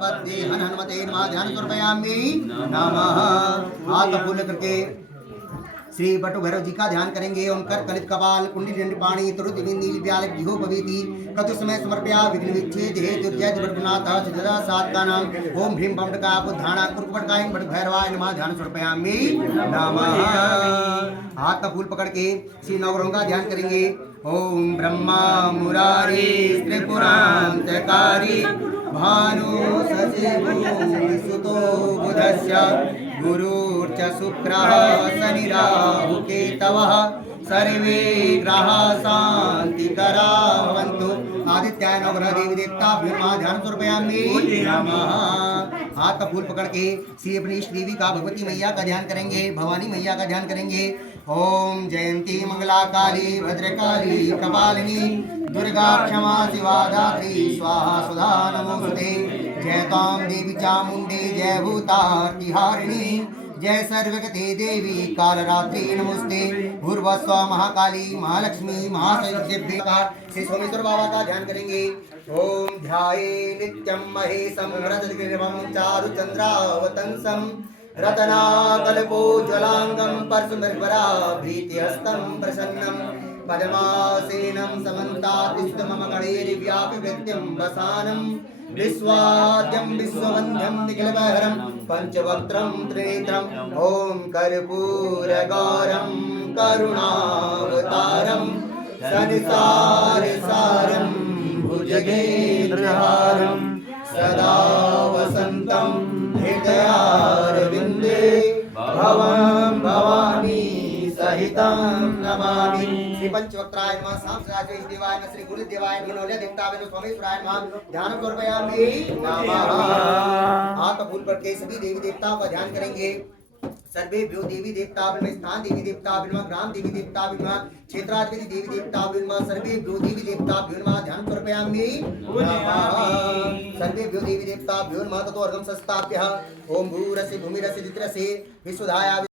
प्रपद्ये हन हनुमते नमः ध्यान समर्पयामि नमः। हाथ फूल करके श्री बटु भैरव जी का ध्यान करेंगे। ओम कर कलित कपाल कुंडी दंड पाणी तुरुत बिंदी व्याल जिहो पवेति कतु समय समर्पया विघ्न विच्छेद हेतु जय बटुनाथ सदा सात का नाम। ओम भीम बमटका बुद्धाना कुरकुटकाय बट भैरवाय नमः ध्यान समर्पयामि नमः। हाथ का फूल पकड़ के श्री नवग्रहों का ध्यान करेंगे। ओम ब्रह्मा मुरारी त्रिपुरांतकारी भानु सचिव सुतो बुधस्य गुरुर्च शुक्रः शनिराहु केतवः सर्वे ग्रहाः शान्तिकरा भवन्तु। आदित्याय नवग्रह देवी देवताभ्यो नमः ध्यान समर्पयामि नमः। हाथ का फूल पकड़ के श्री अपनी इष्ट देवी का भगवती मैया का ध्यान करेंगे, भवानी मैया का ध्यान करेंगे। ओम जयंती मंगला काली भद्रकाली कपालिनी दुर्गा क्षमा शिवा धात्री स्वाहा सुधा नमोस्तुते। जय तां देवी चामुंडे जय भूतार्तिहारिणी जय सर्वगते देवी कालरात्रि नमोस्ते। भूर्भुवस्व महाकाली महालक्ष्मी महासैभ्यका श्री सोमेश्वर बाबा का ध्यान करेंगे। ओम ध्याये नित्यं महेशं रजतग्रीवं चारुचंद्रावतंसं रत्नाकल्पोज्ज्वलांगं परशुमर्पराभीतिहस्तं प्रसन्नं पद्मासेनं समन्तातिष्ठ मम गणैर्व्यापिवृत्यं वसानं विश्वाद्यं विश्ववन्द्यं निखिलबहरं पंचवक्त्रं त्रिनेत्रम्। ओम कर्पूरगौरं करुणावतारं संसारसारं भुजगेन्द्रहारं सदा वसन्तं हृदयारविन्दे भवं भवानी सहितं नमामि। श्री पंचवक्त्राय नमः सांसराज देवाय नमः श्री गुरुदेवाय नमः देवताय नमः सोमेश्वराय नमः ध्यान समर्पयामि नमः। हाथ फूल पर के सभी देवी देवताओं का ध्यान करेंगे। सर्वेभ्यो देवी देवताभ्यो नमः स्थान देवी देवताभ्यो नमः ग्राम देवी देवताभ्यो नमः क्षेत्राधिपति देवी देवताभ्यो नमः सर्वेभ्यो देवी देवताभ्यो नमः ध्यान समर्पयामि नमः। सर्वेभ्यो देवी देवताभ्यो नमः ततो अर्घं संस्थाप्य ओम भूरसि भूमिरसि दित्रसि विश्वधाया